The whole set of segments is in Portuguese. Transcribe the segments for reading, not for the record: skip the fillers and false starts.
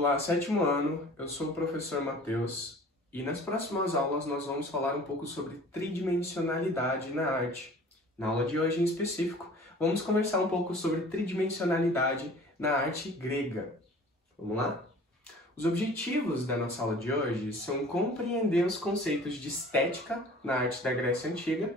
Olá, sétimo ano, eu sou o professor Matheus e nas próximas aulas nós vamos falar um pouco sobre tridimensionalidade na arte. Na aula de hoje em específico, vamos conversar um pouco sobre tridimensionalidade na arte grega. Vamos lá? Os objetivos da nossa aula de hoje são compreender os conceitos de estética na arte da Grécia Antiga,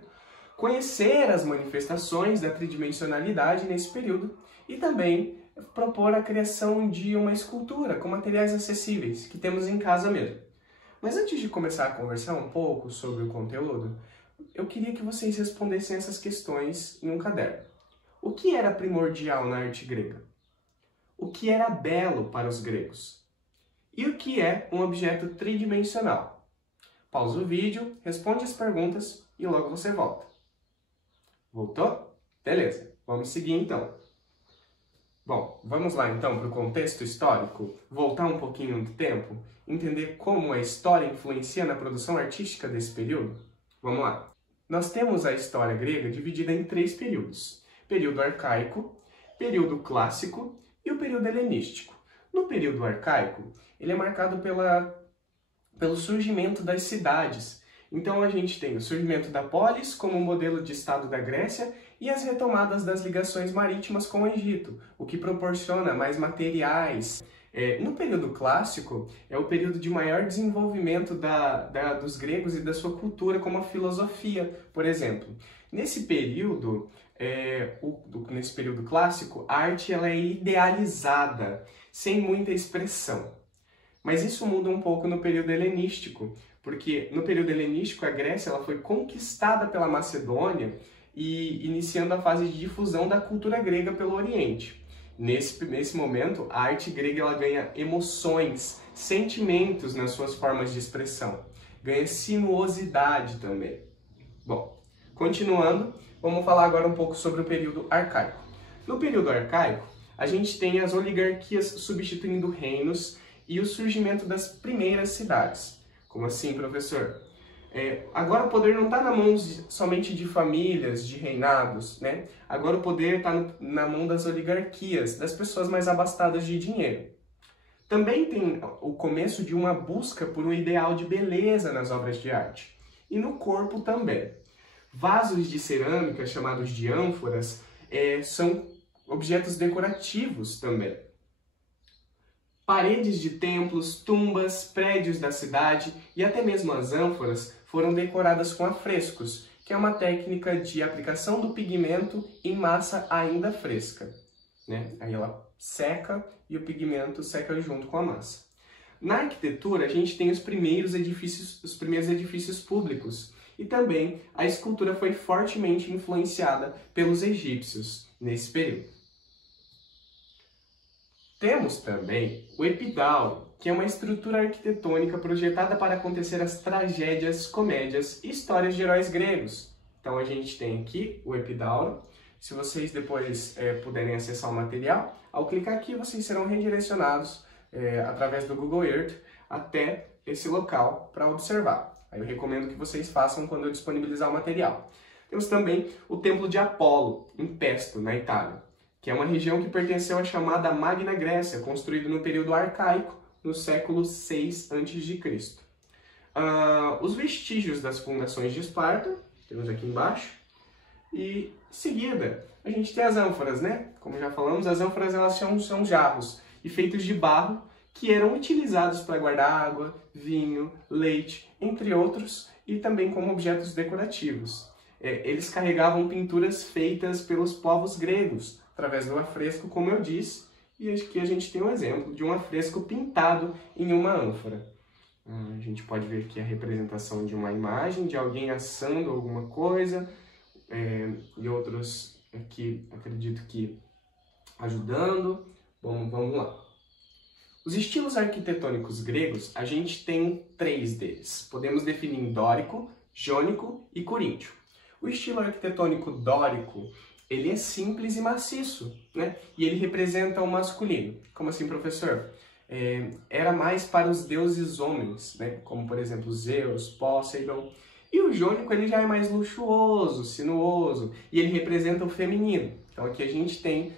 conhecer as manifestações da tridimensionalidade nesse período e também propor a criação de uma escultura com materiais acessíveis que temos em casa mesmo. Mas antes de começar a conversar um pouco sobre o conteúdo, eu queria que vocês respondessem essas questões em um caderno. O que era primordial na arte grega? O que era belo para os gregos? E o que é um objeto tridimensional? Pausa o vídeo, responde as perguntas e logo você volta. Voltou? Beleza, vamos seguir então. Bom, vamos lá então para o contexto histórico, voltar um pouquinho no tempo, entender como a história influencia na produção artística desse período? Vamos lá. Nós temos a história grega dividida em 3 períodos: período arcaico, período clássico e o período helenístico. No período arcaico, ele é marcado pelo surgimento das cidades. Então a gente tem o surgimento da polis como modelo de estado da Grécia e as retomadas das ligações marítimas com o Egito, o que proporciona mais materiais. No período clássico, é o período de maior desenvolvimento dos gregos e da sua cultura, como a filosofia, por exemplo. Nesse período clássico, a arte ela é idealizada, sem muita expressão. Mas isso muda um pouco no período helenístico, porque no período helenístico a Grécia ela foi conquistada pela Macedônia e iniciando a fase de difusão da cultura grega pelo Oriente. Nesse momento, a arte grega ela ganha emoções, sentimentos nas suas formas de expressão, ganha sinuosidade também. Bom, continuando, vamos falar agora um pouco sobre o período arcaico. No período arcaico, a gente tem as oligarquias substituindo reinos e o surgimento das primeiras cidades. Como assim, professor? Agora o poder não está na mão somente de famílias, de reinados, né? Agora o poder está na mão das oligarquias, das pessoas mais abastadas de dinheiro. Também tem o começo de uma busca por um ideal de beleza nas obras de arte. E no corpo também. Vasos de cerâmica, chamados de ânforas, são objetos decorativos também. Paredes de templos, tumbas, prédios da cidade e até mesmo as ânforas foram decoradas com afrescos, que é uma técnica de aplicação do pigmento em massa ainda fresca, né? Aí ela seca e o pigmento seca junto com a massa. Na arquitetura, a gente tem os primeiros edifícios públicos e também a escultura foi fortemente influenciada pelos egípcios nesse período. Temos também o epidauro, que é uma estrutura arquitetônica projetada para acontecer as tragédias, comédias e histórias de heróis gregos. Então a gente tem aqui o epidauro. Se vocês depois puderem acessar o material, ao clicar aqui vocês serão redirecionados através do Google Earth até esse local para observar. Aí eu recomendo que vocês façam quando eu disponibilizar o material. Temos também o Templo de Apolo, em Pesto, na Itália, que é uma região que pertenceu à chamada Magna Grécia, construído no período arcaico, no século 6 a.C. Os vestígios das fundações de Esparta, temos aqui embaixo, e em seguida a gente tem as ânforas, né? Como já falamos, as ânforas elas são jarros e feitos de barro que eram utilizados para guardar água, vinho, leite, entre outros, e também como objetos decorativos. Eles carregavam pinturas feitas pelos povos gregos, através do afresco, como eu disse, e aqui a gente tem um exemplo de um afresco pintado em uma ânfora. A gente pode ver aqui a representação de uma imagem de alguém assando alguma coisa, e outros aqui, acredito que ajudando. Bom, vamos lá. Os estilos arquitetônicos gregos, a gente tem 3 deles. Podemos definir em dórico, jônico e coríntio. O estilo arquitetônico dórico, ele é simples e maciço, né? E ele representa o masculino. Como assim, professor? Era mais para os deuses homens, né? Como, por exemplo, Zeus, Poseidon. E o jônico, ele já é mais luxuoso, sinuoso, e ele representa o feminino. Então aqui a gente tem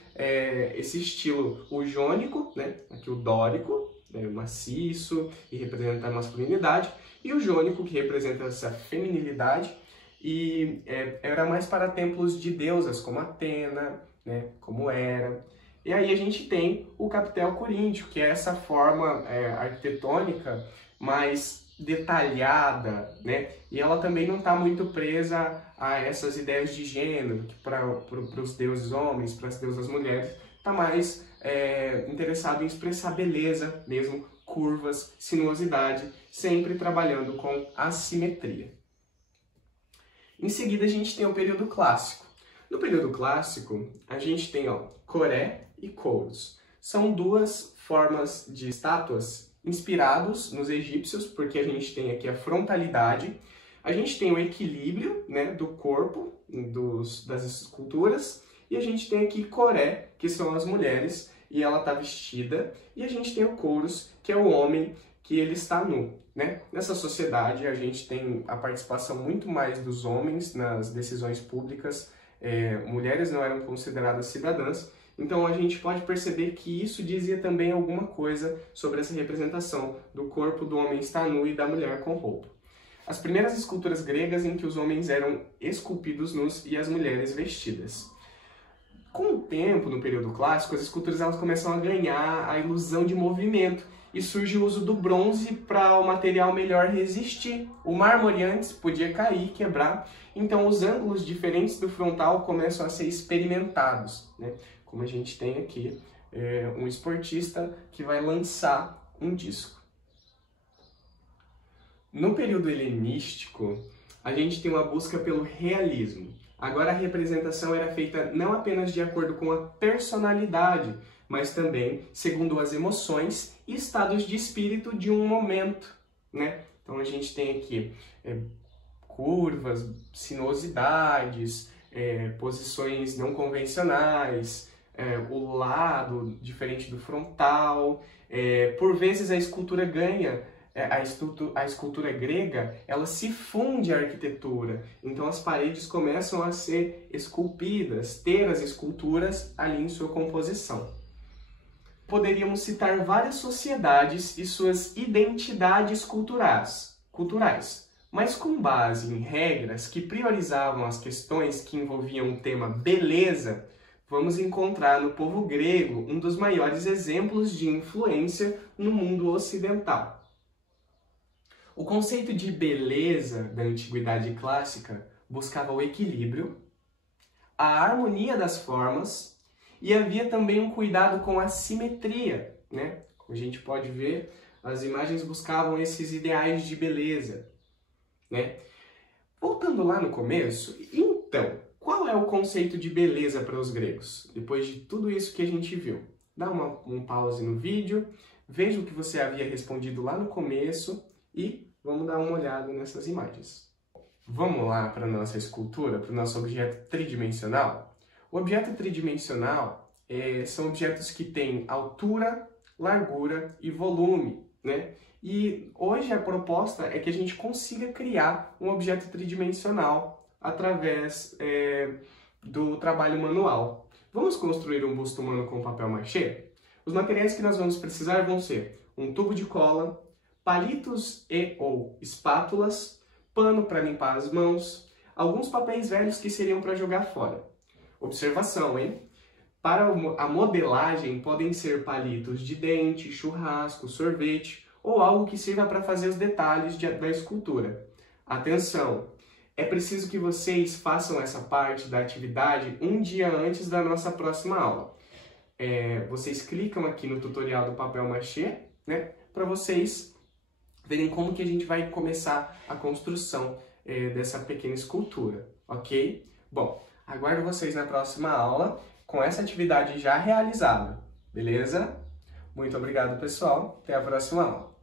esse estilo, o jônico, né? Aqui o dórico, maciço e representa a masculinidade, e o jônico, que representa essa feminilidade, e era mais para templos de deusas, como Atena, né, como Hera. E aí a gente tem o capitel coríntio, que é essa forma arquitetônica mais detalhada, né? E ela também não está muito presa a essas ideias de gênero, que para os deuses homens, para as deusas mulheres, está mais interessado em expressar beleza mesmo, curvas, sinuosidade, sempre trabalhando com assimetria. Em seguida a gente tem o período clássico. No período clássico, a gente tem Coré e Couros. São duas formas de estátuas inspirados nos egípcios, porque a gente tem aqui a frontalidade, a gente tem o equilíbrio, né, do corpo das esculturas, e a gente tem aqui Coré, que são as mulheres, e ela está vestida, e a gente tem o Couros, que é o homem, que ele está nu, né? Nessa sociedade a gente tem a participação muito mais dos homens nas decisões públicas, mulheres não eram consideradas cidadãs, então a gente pode perceber que isso dizia também alguma coisa sobre essa representação do corpo do homem estar nu e da mulher com roupa. As primeiras esculturas gregas em que os homens eram esculpidos nus e as mulheres vestidas. Com o tempo, no período clássico, as esculturas elas começam a ganhar a ilusão de movimento e surge o uso do bronze para o material melhor resistir. O mármore antes podia cair, quebrar, então os ângulos diferentes do frontal começam a ser experimentados, né? Como a gente tem aqui um esportista que vai lançar um disco. No período helenístico, a gente tem uma busca pelo realismo. Agora a representação era feita não apenas de acordo com a personalidade, mas também segundo as emoções e estados de espírito de um momento, né? Então a gente tem aqui curvas, sinuosidades, posições não convencionais, o lado diferente do frontal. Por vezes a escultura ganha, a escultura grega, ela se funde à arquitetura. Então as paredes começam a ser esculpidas, ter as esculturas ali em sua composição. Poderíamos citar várias sociedades e suas identidades culturais, mas com base em regras que priorizavam as questões que envolviam o tema beleza, vamos encontrar no povo grego um dos maiores exemplos de influência no mundo ocidental. O conceito de beleza da antiguidade clássica buscava o equilíbrio, a harmonia das formas e havia também um cuidado com a simetria, né? Como a gente pode ver, as imagens buscavam esses ideais de beleza, né? Voltando lá no começo, então, qual é o conceito de beleza para os gregos? Depois de tudo isso que a gente viu, dá um pause no vídeo, veja o que você havia respondido lá no começo e vamos dar uma olhada nessas imagens. Vamos lá para a nossa escultura, para o nosso objeto tridimensional? O objeto tridimensional são objetos que têm altura, largura e volume, né? E hoje a proposta é que a gente consiga criar um objeto tridimensional através do trabalho manual. Vamos construir um busto humano com papel machê? Os materiais que nós vamos precisar vão ser um tubo de cola, palitos ou espátulas, pano para limpar as mãos, alguns papéis velhos que seriam para jogar fora. Observação, hein? Para a modelagem podem ser palitos de dente, churrasco, sorvete ou algo que sirva para fazer os detalhes da escultura. Atenção! É preciso que vocês façam essa parte da atividade um dia antes da nossa próxima aula. Vocês clicam aqui no tutorial do papel machê, né? Para vocês verem como que a gente vai começar a construção dessa pequena escultura, ok? Bom, aguardo vocês na próxima aula com essa atividade já realizada, beleza? Muito obrigado, pessoal. Até a próxima aula.